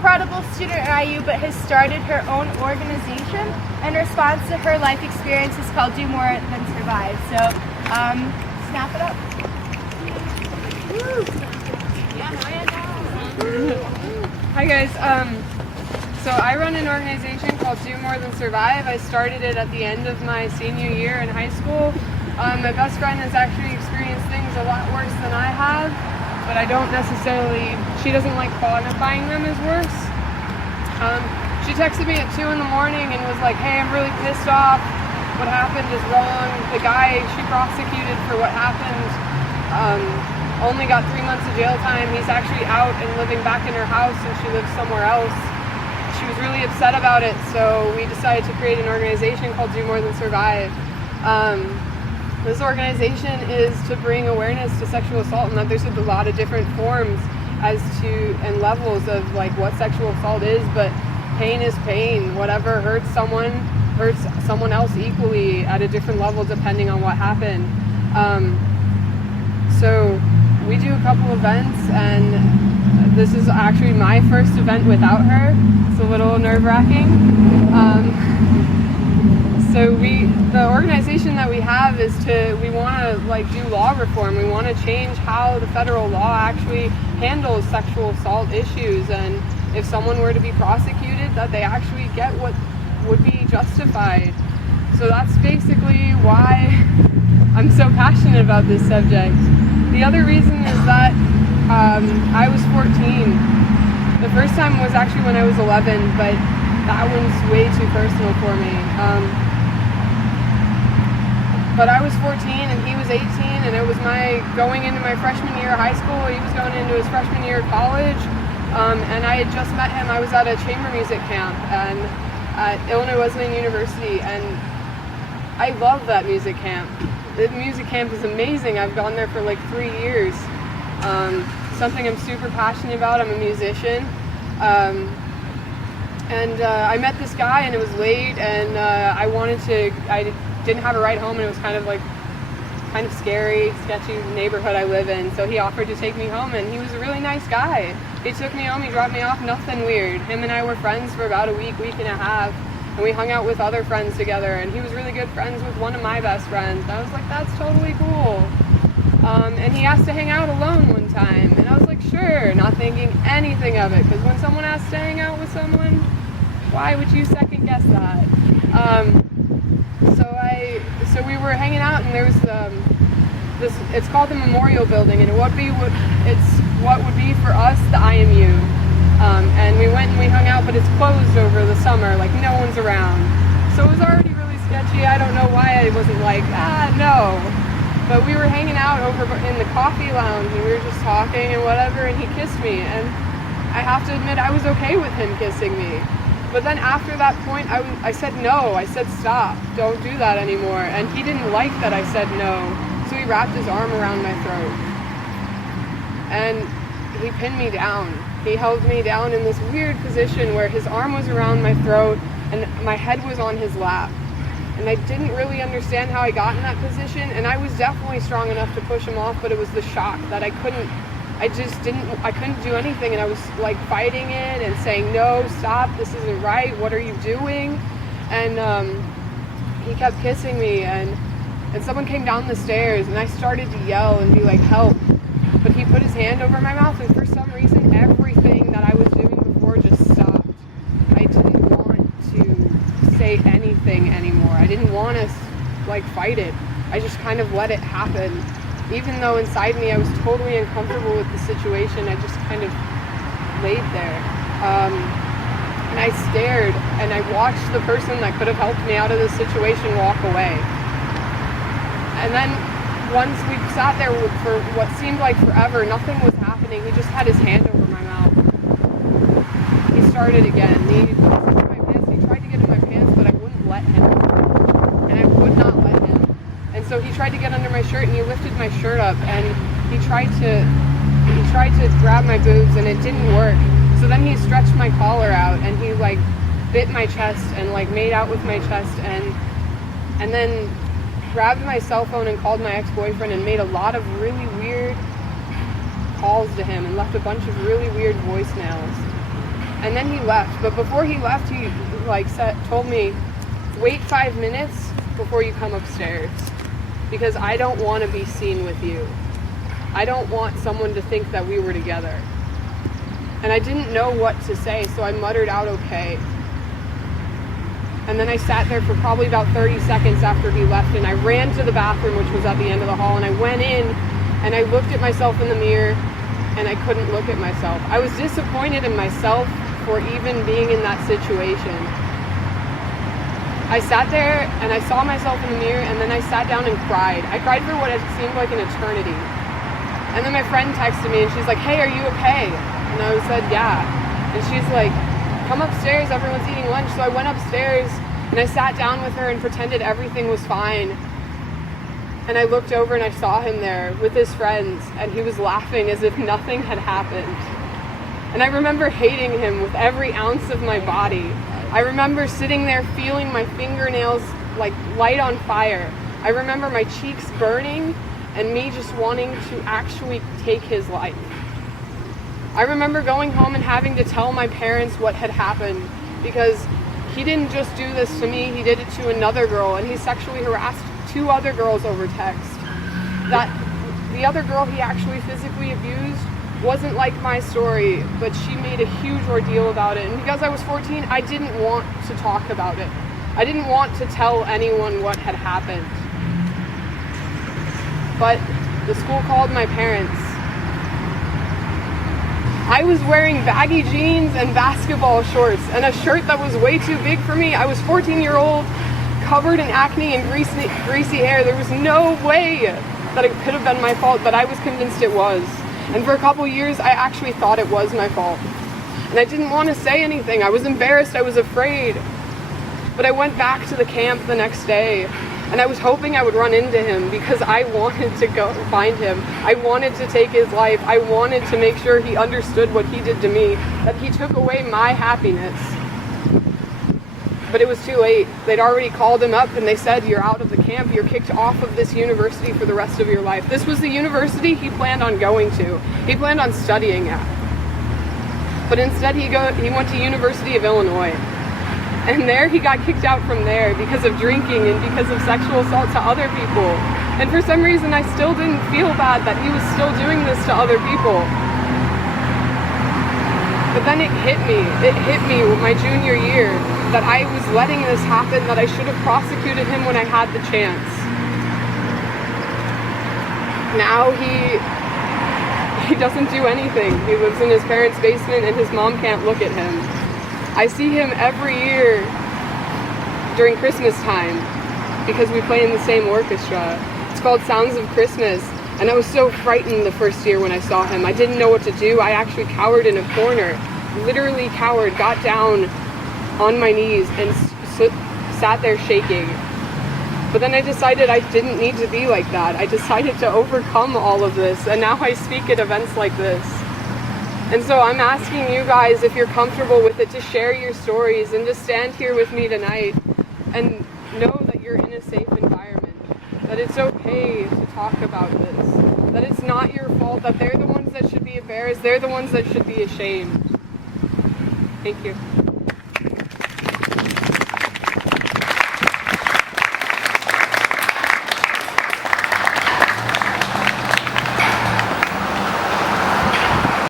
incredible student at IU, but has started her own organization in response to her life experiences called Do More Than Survive. So, snap it up. Yeah, Miranda. Hi guys. So I run an organization called Do More Than Survive. I started it at the end of my senior year in high school. My best friend has actually experienced things a lot worse than I have, but I don't necessarily, she doesn't like quantifying them as worse. She texted me at 2 in the morning and was like, hey, I'm really pissed off. What happened is wrong. The guy she prosecuted for what happened only got 3 months of jail time. He's actually out and living back in her house, and she lives somewhere else. She was really upset about it, so we decided to create an organization called Do More Than Survive. This organization is to bring awareness to sexual assault, and that there's a lot of different forms as to and levels of like what sexual assault is, but pain is pain. Whatever hurts someone else equally at a different level depending on what happened. So we do a couple events, and this is actually my first event without her. It's a little nerve-wracking. So the organization that we have is we want to like do law reform. We want to change how the federal law actually handles sexual assault issues, and if someone were to be prosecuted, that they actually get what would be justified. So that's basically why I'm so passionate about this subject. The other reason is that I was 14. The first time was actually when I was 11, but that one's way too personal for me. But I was 14 and he was 18, and it was going into my freshman year of high school. He was going into his freshman year of college, and I had just met him. I was at a chamber music camp at Illinois Wesleyan University, and I love that music camp. The music camp is amazing. I've gone there for like 3 years. Something I'm super passionate about. I'm a musician. And I met this guy, and it was late, and I didn't have a ride home, and it was kind of scary, sketchy neighborhood I live in. So he offered to take me home, and he was a really nice guy. He took me home, he dropped me off, nothing weird. Him and I were friends for about a week and a half. And we hung out with other friends together, and he was really good friends with one of my best friends. And I was like, that's totally cool. And he asked to hang out alone one time, and I was like, sure, not thinking anything of it, because when someone asks to hang out with someone, why would you second guess that? So we were hanging out, and there was it's called the Memorial Building, and it's what would be for us the IMU. And we went and we hung out, but it's closed over the summer, like no one's around. So it was already really sketchy. I don't know why I wasn't like, no. But we were hanging out over in the coffee lounge, and we were just talking and whatever, and he kissed me. And I have to admit, I was okay with him kissing me. But then after that point, I said no. I said, stop, don't do that anymore. And he didn't like that I said no. So he wrapped his arm around my throat. And he pinned me down. He held me down in this weird position where his arm was around my throat and my head was on his lap. And I didn't really understand how I got in that position, and I was definitely strong enough to push him off, but it was the shock that I couldn't do anything, and I was like fighting it and saying, no, stop, this isn't right, what are you doing? And he kept kissing me, and someone came down the stairs, and I started to yell and be like, help. But he put his hand over my mouth, and for some reason, everything that I was doing before just stopped. I didn't want to say anything anymore. I didn't want to like fight it. I just kind of let it happen. Even though inside me I was totally uncomfortable with the situation, I just kind of laid there. And I stared, and I watched the person that could have helped me out of this situation walk away. And then once we sat there for what seemed like forever, nothing was happening. He just had his hand over my mouth. He started again. He tried to get in my pants, but I wouldn't let him. And I would not let him. And so he tried to get under my shirt, and he lifted my shirt up, and he tried to grab my boobs, and it didn't work. So then he stretched my collar out, and he like bit my chest and like made out with my chest, and then grabbed my cell phone and called my ex-boyfriend and made a lot of really weird calls to him and left a bunch of really weird voicemails. And then he left. But before he left, he told me, wait 5 minutes before you come upstairs, because I don't want to be seen with you. I don't want someone to think that we were together. And I didn't know what to say, so I muttered out okay. And then I sat there for probably about 30 seconds after he left, and I ran to the bathroom, which was at the end of the hall, and I went in and I looked at myself in the mirror, and I couldn't look at myself. I was disappointed in myself for even being in that situation. I sat there and I saw myself in the mirror, and then I sat down and cried. I cried for what it seemed like an eternity. And then my friend texted me and she's like, hey, are you okay? And I said, yeah. And she's like, come upstairs, everyone's eating lunch. So I went upstairs and I sat down with her and pretended everything was fine. And I looked over and I saw him there with his friends, and he was laughing as if nothing had happened. And I remember hating him with every ounce of my body. I remember sitting there feeling my fingernails like light on fire. I remember my cheeks burning and me just wanting to actually take his life. I remember going home and having to tell my parents what had happened, because he didn't just do this to me, he did it to another girl, and he sexually harassed 2 other girls over text. That the other girl he actually physically abused wasn't like my story, but she made a huge ordeal about it. And because I was 14, I didn't want to talk about it. I didn't want to tell anyone what had happened. But the school called my parents. I was wearing baggy jeans and basketball shorts and a shirt that was way too big for me. I was 14-year-old, covered in acne and greasy hair. There was no way that it could have been my fault, but I was convinced it was. And for a couple years, I actually thought it was my fault. And I didn't want to say anything. I was embarrassed. I was afraid. But I went back to the camp the next day, and I was hoping I would run into him, because I wanted to go find him. I wanted to take his life. I wanted to make sure he understood what he did to me, that he took away my happiness. But it was too late. They'd already called him up and they said, you're out of the camp, you're kicked off of this university for the rest of your life. This was the university he planned on going to. He planned on studying at. But instead he went to University of Illinois. And there he got kicked out from there because of drinking and because of sexual assault to other people. And for some reason I still didn't feel bad that he was still doing this to other people. But then it hit me my junior year, that I was letting this happen, that I should have prosecuted him when I had the chance. Now he doesn't do anything. He lives in his parents' basement and his mom can't look at him. I see him every year during Christmas time because we play in the same orchestra. It's called Sounds of Christmas. And I was so frightened the first year when I saw him. I didn't know what to do. I actually cowered in a corner, literally cowered, got down on my knees and sat there shaking. But then I decided I didn't need to be like that. I decided to overcome all of this, and now I speak at events like this. And so I'm asking you guys, if you're comfortable with it, to share your stories and to stand here with me tonight and know that you're in a safe environment, that it's okay to talk about this, that it's not your fault, that they're the ones that should be embarrassed, they're the ones that should be ashamed. Thank you.